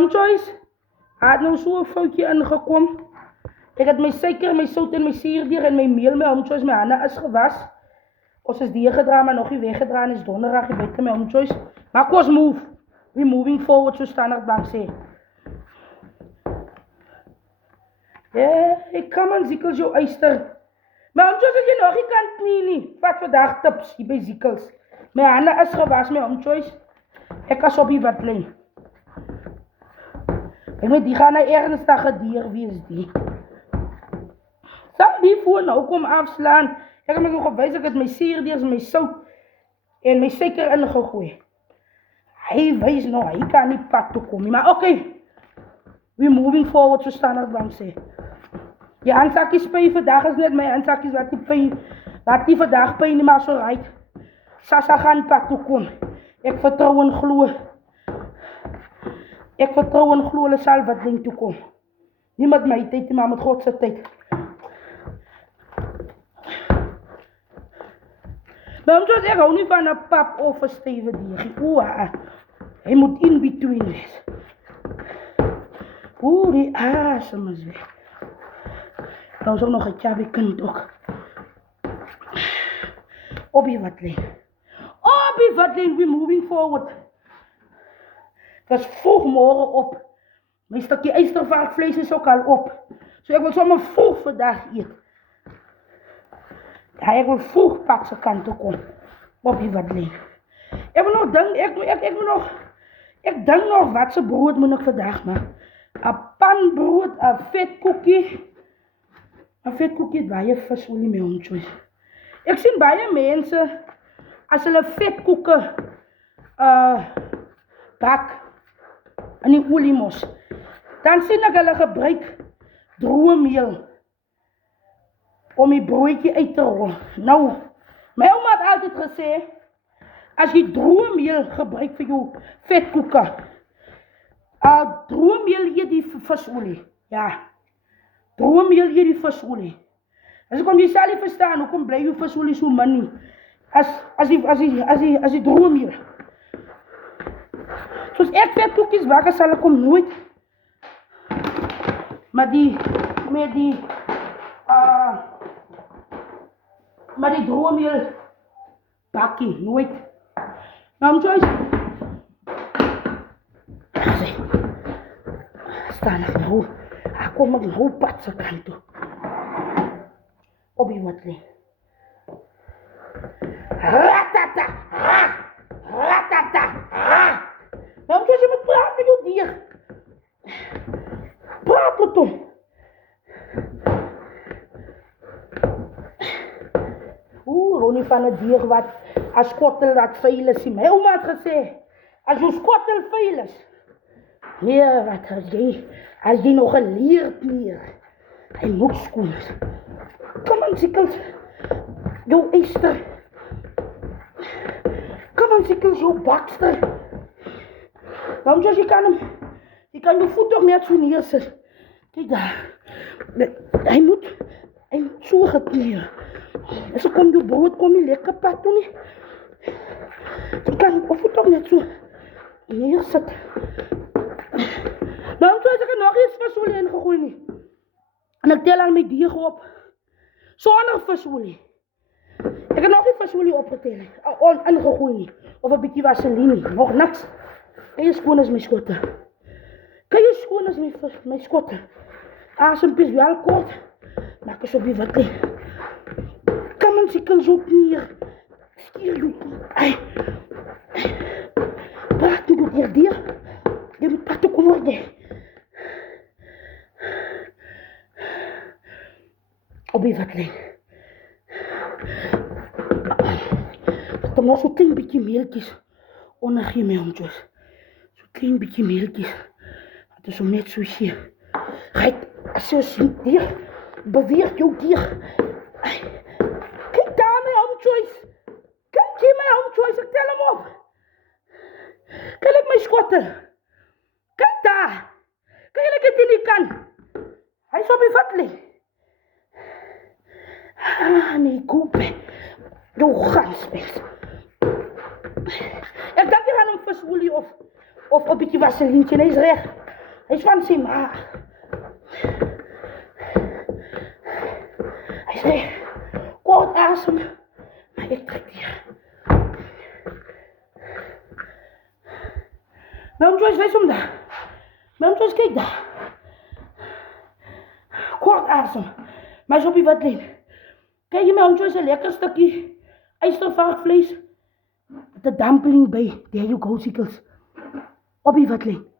Joyce, hij had nou zo'n foutje ingekomen. Ik had mijn suiker, mijn zout en mijn zuurdeeg en mijn meel met Joyce. Mijn handen is gewas. Ons is die gedaan, maar nog niet weggedraaid. Is donderdag gebeten met Joyce. Maar koos move. We moving forward, zo standaard blank zeg. Ja, ik kan man ziekels jou uister. Maar Joyce, als je nog niet kan knieën, vat vandaag tips hier bij ziekels. Mijn handen is gewas met Joyce. Ik kan op je wat leen. Ik weet, die gaan naar ernstige dier, wie is die? Zal die voor nou kom afslaan? Ik heb me nog gewijs dat ik het mijn zuurdeeg, mijn zout en mijn suiker in gegooid. Hij wijst nou, hij kan niet pad toe komen. Maar oké, we moving forward, zo staan het dan zeg. Je handzakjes pijn vandaag is net mijn handzakjes wat die vandaag pijn niet maar zo rijdt. Sasa gaan pad toe komen. Ik vertrouw en gloe. Ik vertrouw en gloe, er zal wat ding toekomen. Niet met mijn tijd, maar met Godse tijd. Maar omdat ik hou niet van een pap of een stevige dier. Hij moet in between wezen. Die asem is weg. Nou zo nog een tjabie kind ook. Obie wat leen. Obie wat leen, we moving forward. Het was vroeg morgen op. Mijn stukje ijstervarkvlees is ook al op. Dus ik wil zomaar vroeg vandaag eten. Ja, ik wil vroeg pakse kant toe komen. Op je wat leen. Ik wil nog denken, ik denk nog wat ze brood moet ik vandaag maken. Een panbrood, een vetkoekje. Een vetkoekje waar je visolie mee omtjoes. Ik zie bij mensen, als ze vetkoeken bak. En die oliemos. Dan zie ik hulle gebruik droommeel om die broodje uit te rollen. Nou, mijn oma had altijd gezegd, als je droommeel gebruikt voor je vetkoeken, droommeel je die visolie. Ja, droommeel je die visolie. Dus ik kom je zelf verstaan, hoe kom blij je visolie zo man als die droommeel. Zoals ik vetkoekjes bakken zal ik hem nooit maar die droommeel bakkie, nooit. Nou, Joyce. Staan ik nou. Kom ik nou patse kant toe. Op je wat leen. Ratata, ratata, nou, Joyce, je moet praten met je dier. Praat met hem. Ronnie van het dier wat als skottel dat vuil is. Mijn oma had gezegd, als je skottel vuil is. Nee, wat als die nog geleerd meer. Hij moet schoenen. Kom aan, ziekels. Jouw eister. Kom aan, ziekels, jouw bakster. Waarom zoals je kan je voet toch net zo neerzetten. Kijk daar. Hij moet zo geknieren. En zo komt je brood, kom je lekker pad doen. Je kan je voet toch net zo neerzetten. Waarom zou ik er nog eens visolie in gegooid? En ik tel aan mijn dier op. Zonder visolie. Ik heb nog geen visolie opgeteld. Ingegooid. Of een beetje vaseline. Nog niks. Kan je schoon is mijn schotten. Kan je schoon is mijn schotten. Asem is wel kort. Maak eens op je wat in. Kan men ziekels ook neer. Stier je. Praat je met dier. Je moet praten worden. Op je wat leen. Ik heb nog zo'n klein beetje meeltjes onder je meeltjes. Zo'n klein beetje meeltjes. Het is zo net zoals hier. Kijk, als je ziet dier, beweert jouw dier. Kijk daar mijn Joyce. Kijk hier mijn Joyce, ik tel hem op. Kijk mijn schotten. Kijk daar. Kijk dat het niet kan. Hij is op je vat liggen. Nee, koepen. Jouw gansbeest. Ik dacht je gaat hem visolie of een beetje vaselientje. Nee, is recht. Hy's van sy ma. Hy sê, kort asem, maar ek trek hier. Mijn Joyce, wees om daar. Mijn Joyce, kijk daar. Kort asem, maar is op die watlijn. Kijk je mijn Joyce, een lekker stukje ijstervarkvlees. Met de dumpling bij, there you go, sikkels. Op die watlijn.